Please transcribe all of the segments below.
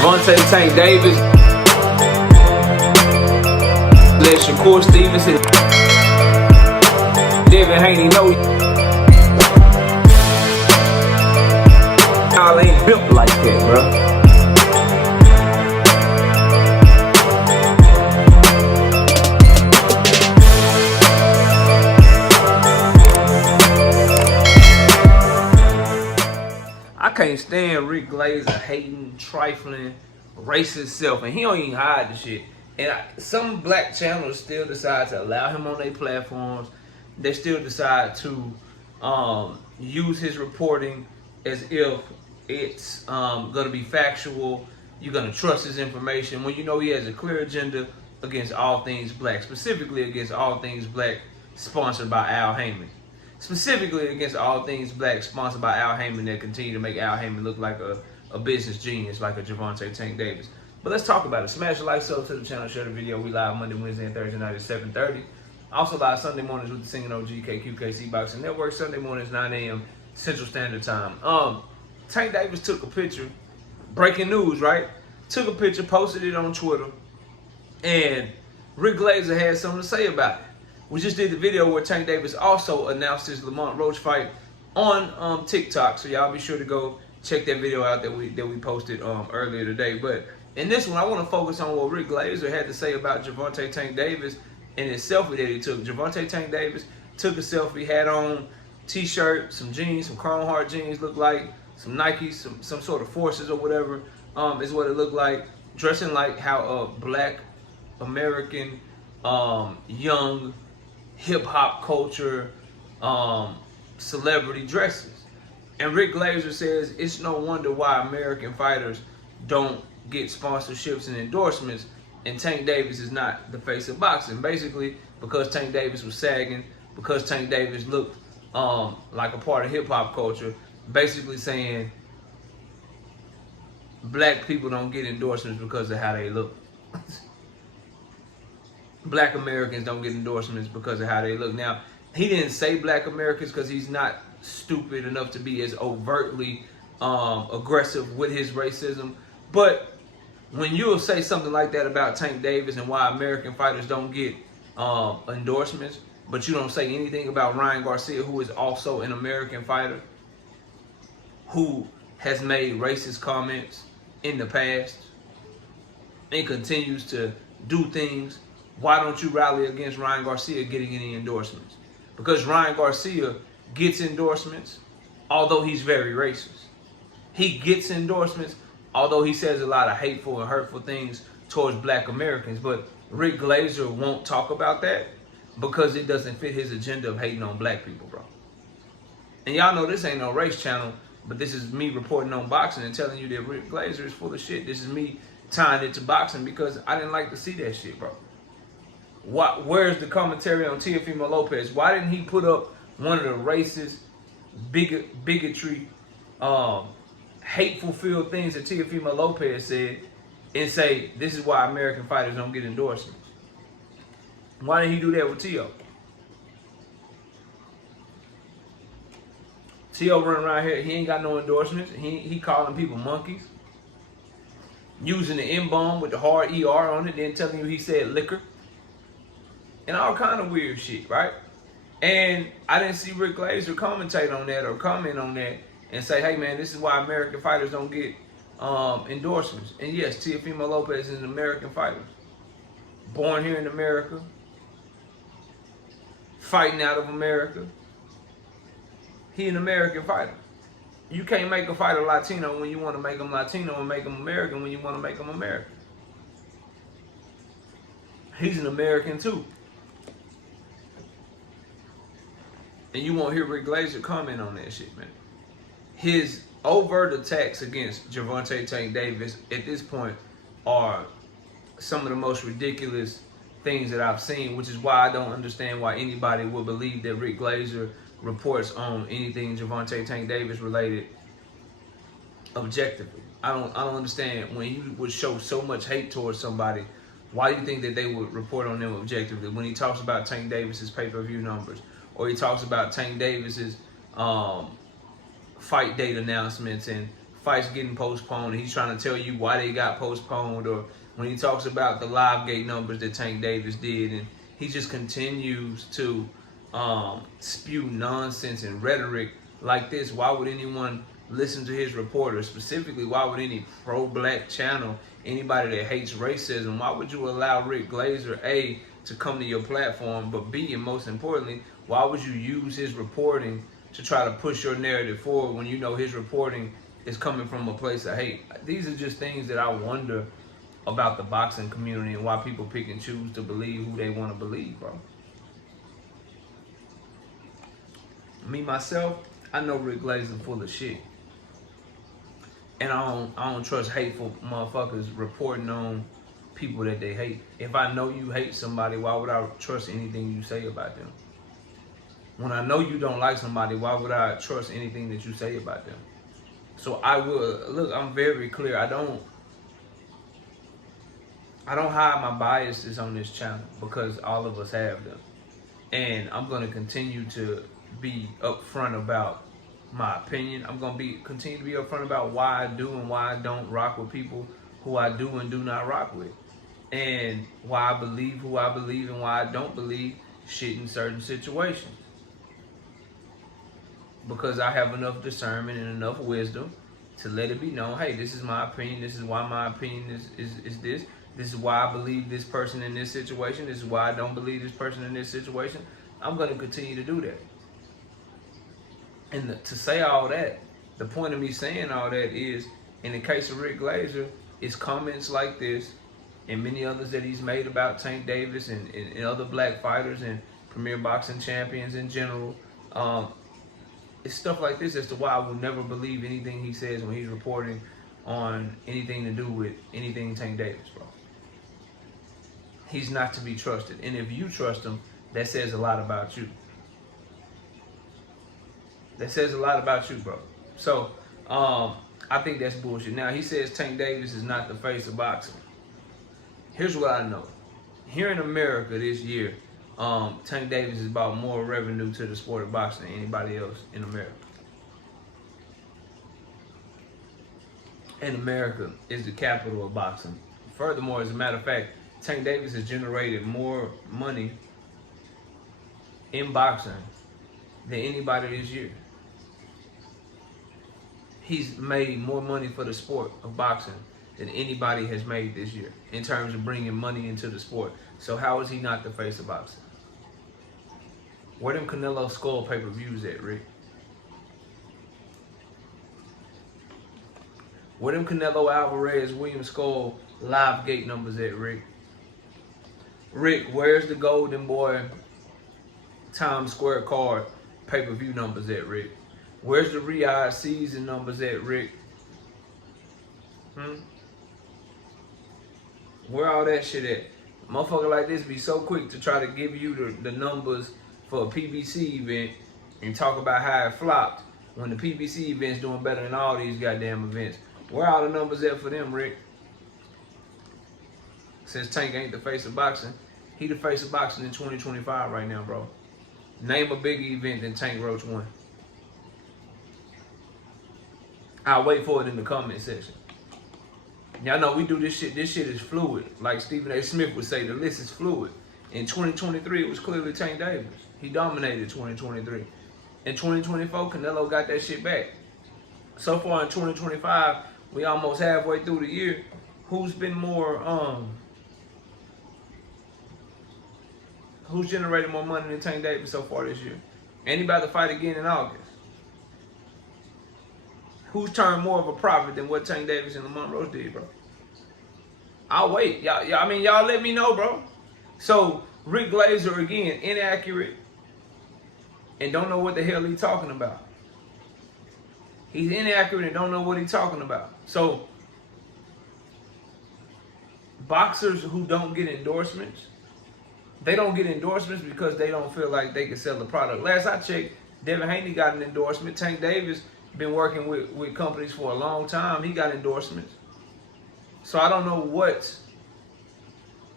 Gervonta Tank Davis, let Shakur Stevenson, Devin Haney know y'all ain't built like that, bro. I can't stand Rick Glazer hating, trifling, racist self, and he don't even hide the shit. And some black channels still decide to allow him on their platforms. They still decide to use his reporting as if it's going to be factual. You're going to trust his information when you know he has a clear agenda against all things black, specifically against all things black sponsored by Al Heyman. Specifically against all things black sponsored by Al Heyman that continue to make Al Heyman look like a business genius like a Gervonta Tank Davis. But let's talk about it. Smash the like, sub to the channel, share the video. We live Monday, Wednesday, and Thursday night at 7:30. Also live Sunday mornings with the Singing OG KQKC Boxing Network. Sunday mornings 9 a.m. Central Standard Time. Tank Davis took a picture. Breaking news, right? Took a picture, posted it on Twitter, and Rick Glazer had something to say about it. We just did the video where Tank Davis also announced his Lamont Roach fight on TikTok, so y'all be sure to go check that video out that we posted earlier today. But in this one, I want to focus on what Rick Glazer had to say about Gervonta Tank Davis and his selfie that he took. Gervonta Tank Davis took a selfie, had on t-shirt, some jeans, some Chrome Heart jeans, looked like some Nikes, some sort of Forces or whatever is what it looked like, dressing like how a black American young hip-hop culture celebrity dresses. And Rick Glazer says it's no wonder why American fighters don't get sponsorships and endorsements, and Tank Davis is not the face of boxing. Basically, because Tank Davis was sagging, because Tank Davis looked like a part of hip-hop culture, basically saying black people don't get endorsements because of how they look. Black Americans don't get endorsements because of how they look. Now, he didn't say black Americans because he's not stupid enough to be as overtly aggressive with his racism. But when you'll say something like that about Tank Davis and why American fighters don't get endorsements, but you don't say anything about Ryan Garcia, who is also an American fighter, who has made racist comments in the past and continues to do things, why don't you rally against Ryan Garcia getting any endorsements? Because Ryan Garcia gets endorsements, although he's very racist. He gets endorsements, although he says a lot of hateful and hurtful things towards black Americans. But Rick Glazer won't talk about that because it doesn't fit his agenda of hating on black people, bro. And y'all know this ain't no race channel, but this is me reporting on boxing and telling you that Rick Glazer is full of shit. This is me tying it to boxing because I didn't like to see that shit, bro. Where's the commentary on Teofimo Lopez? Why didn't he put up one of the racist, bigotry, hateful-filled things that Teofimo Lopez said and say, this is why American fighters don't get endorsements? Why didn't he do that with Teo? Teo running around here, he ain't got no endorsements. He calling people monkeys. Using the M-bomb with the hard ER on it, then telling you he said liquor. And all kind of weird shit, right? And I didn't see Rick Glazer commentate on that or comment on that and say, hey man, this is why American fighters don't get endorsements. And yes, Teofimo Lopez is an American fighter. Born here in America. Fighting out of America. He an American fighter. You can't make a fighter Latino when you want to make them Latino and make them American when you want to make them American. He's an American too. And you won't hear Rick Glazer comment on that shit, man. His overt attacks against Gervonta Tank Davis at this point are some of the most ridiculous things that I've seen, which is why I don't understand why anybody would believe that Rick Glazer reports on anything Gervonta Tank Davis related objectively. I don't understand when you would show so much hate towards somebody, why do you think that they would report on them objectively? When he talks about Tank Davis's pay-per-view numbers, or he talks about Tank Davis's fight date announcements and fights getting postponed, he's trying to tell you why they got postponed, or when he talks about the live gate numbers that Tank Davis did, and he just continues to spew nonsense and rhetoric like this. Why would anyone listen to his reporter? Specifically, why would any pro-black channel, anybody that hates racism, why would you allow Rick Glazer, A, to come to your platform, but B, and most importantly, why would you use his reporting to try to push your narrative forward when you know his reporting is coming from a place of hate? These are just things that I wonder about the boxing community and why people pick and choose to believe who they want to believe, bro. Me, myself, I know Rick Glazer full of shit. And I don't trust hateful motherfuckers reporting on people that they hate. If I know you hate somebody, why would I trust anything you say about them? When I know you don't like somebody, why would I trust anything that you say about them? So I will, look, I'm very clear. I don't hide my biases on this channel because all of us have them. And I'm going to continue to be upfront about my opinion. I'm going to continue to be upfront about why I do and why I don't rock with people who I do and do not rock with. And why I believe who I believe and why I don't believe shit in certain situations. Because I have enough discernment and enough wisdom to let it be known, hey, this is my opinion. This is why my opinion is this. This is why I believe this person in this situation. This is why I don't believe this person in this situation. I'm going to continue to do that. And to say all that, the point of me saying all that is, in the case of Rick Glazer, it's comments like this and many others that he's made about Tank Davis and other black fighters and premier boxing champions in general. It's stuff like this as to why I will never believe anything he says when he's reporting on anything to do with anything Tank Davis, bro. He's not to be trusted. And if you trust him, that says a lot about you. That says a lot about you, bro. So, I think that's bullshit. Now, he says Tank Davis is not the face of boxing. Here's what I know. Here in America this year, Tank Davis has brought more revenue to the sport of boxing than anybody else in America. And America is the capital of boxing. Furthermore, as a matter of fact, Tank Davis has generated more money in boxing than anybody this year. He's made more money for the sport of boxing than anybody has made this year in terms of bringing money into the sport. So how is he not the face of boxing? Where them Canelo Skull pay-per-views at, Rick? Where them Canelo Alvarez, William Skull live gate numbers at, Rick? Rick, where's the Golden Boy Times Square card pay-per-view numbers at, Rick? Where's the Riyadh season numbers at, Rick? Where all that shit at? Motherfucker like this be so quick to try to give you the numbers for a PBC event and talk about how it flopped when the PBC event's doing better than all these goddamn events. Where are all the numbers at for them, Rick? Since Tank ain't the face of boxing, he the face of boxing in 2025 right now, bro. Name a bigger event than Tank Roach won. I'll wait for it in the comment section. Y'all know we do this shit. This shit is fluid. Like Stephen A. Smith would say, the list is fluid. In 2023, it was clearly Tank Davis. He dominated 2023. In 2024, Canelo got that shit back. So far in 2025, we almost halfway through the year. Who's been more, who's generated more money than Tank Davis so far this year? Anybody to fight again in August? Who's turned more of a profit than what Tank Davis and Lamont Roach did, bro? I'll wait. Y'all let me know, bro. So, Rick Glazer, again, inaccurate and don't know what the hell he's talking about. He's inaccurate and don't know what he's talking about. So, boxers who don't get endorsements, they don't get endorsements because they don't feel like they can sell the product. Last I checked, Devin Haney got an endorsement. Tank Davis been working with companies for a long time. He got endorsements. So I don't know what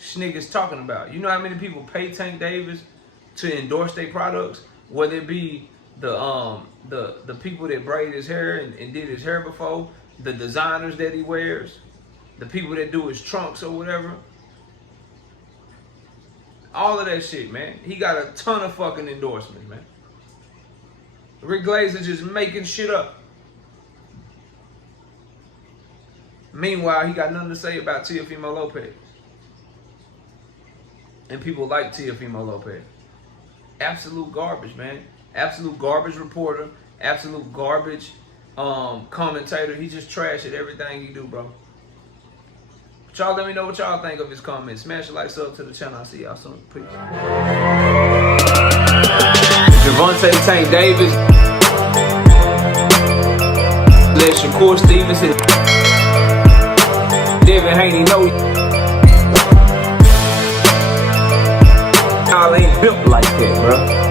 Schnig is talking about. You know how many people pay Tank Davis to endorse their products? Whether it be the people that braided his hair and did his hair before, the designers that he wears, the people that do his trunks or whatever. All of that shit, man. He got a ton of fucking endorsements, man. Rick Glazer just making shit up. Meanwhile, he got nothing to say about Teofimo Lopez. And people like Teofimo Lopez. Absolute garbage, man. Absolute garbage reporter. Absolute garbage commentator. He just trash at everything he do, bro. But y'all let me know what y'all think of his comments. Smash a like, sub to the channel. I'll see y'all soon. Peace. Gervonta Tank Davis. Let Shakur Stevenson. Devin Haney know y'all ain't built like that, bro.